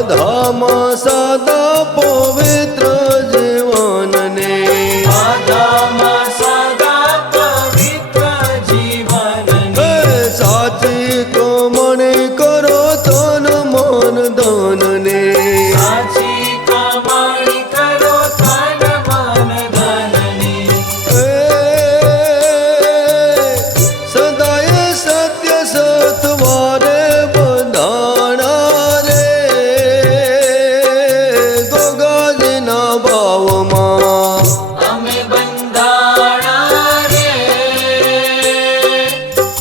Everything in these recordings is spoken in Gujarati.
બાધામાં સાદા પવિત્ર જીવનને બાધામાં સાદા પવિત્ર જીવનને સાચી કમણી કરો તન મન ધનને સાચી કમાણી કરો તન મન ધનને સદાય સત્ય સત્વારે બંધાણા રે ગોગાજીના ભાવમાં અમે બંધાણા રે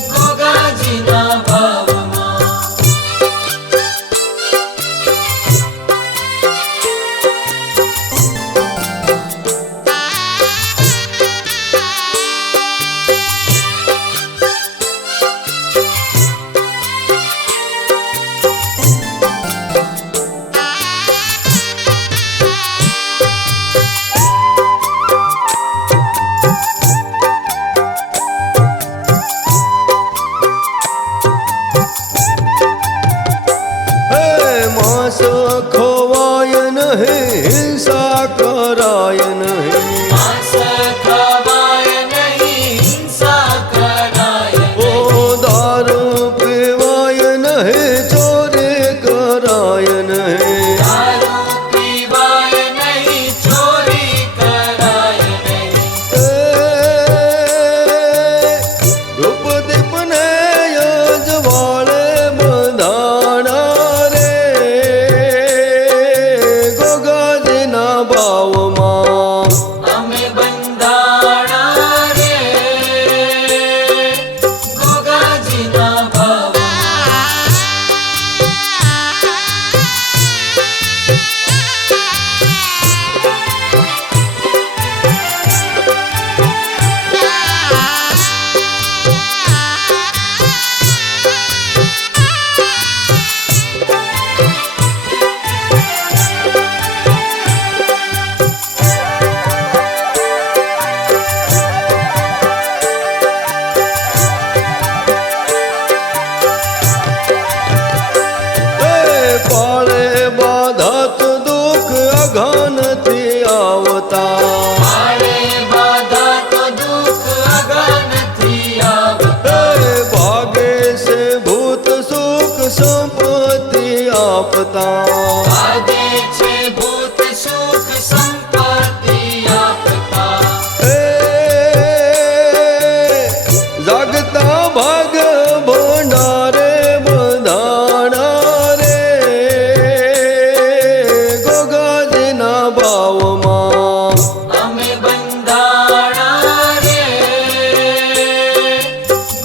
ગોગાજીના ભાવમાં માંસ ખવાય નહીં હિંસા કરાય નહીં માંસ ખવાય નહીં હિંસા કરાય ઓ દારૂ પીવાય નહીં ચોરી કરાય નહીં દારૂ પીવાય નહીં ચોરી કરાય નહીં ધૂપ દીપ ને અજવાળે બંધાણા રે ગોગાજીના ભાવમાં અમે બંધાણા રે ગોગાજીના ભાવમાં પાળે બાધત દુઃખ અઘનથી આવતા પાળે બાધા તો દુઃખ અગનથી આવતા ભાગે છે ભૂત સુખ સંપત્તિ આપતા ભાગે છે ભૂત સુખ સંપત્તિ આપતા જાગતા ભાગ ભંડારે બંધાણા રે ગોગાજીના ભાવમાં અમે બંધાણા રે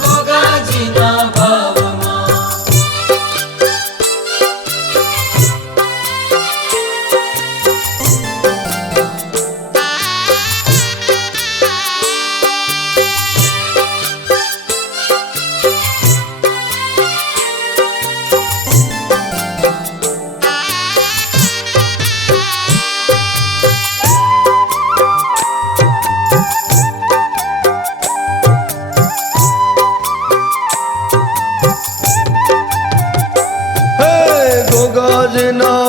ગોગાજીના ભાવમાં ગોગાજીના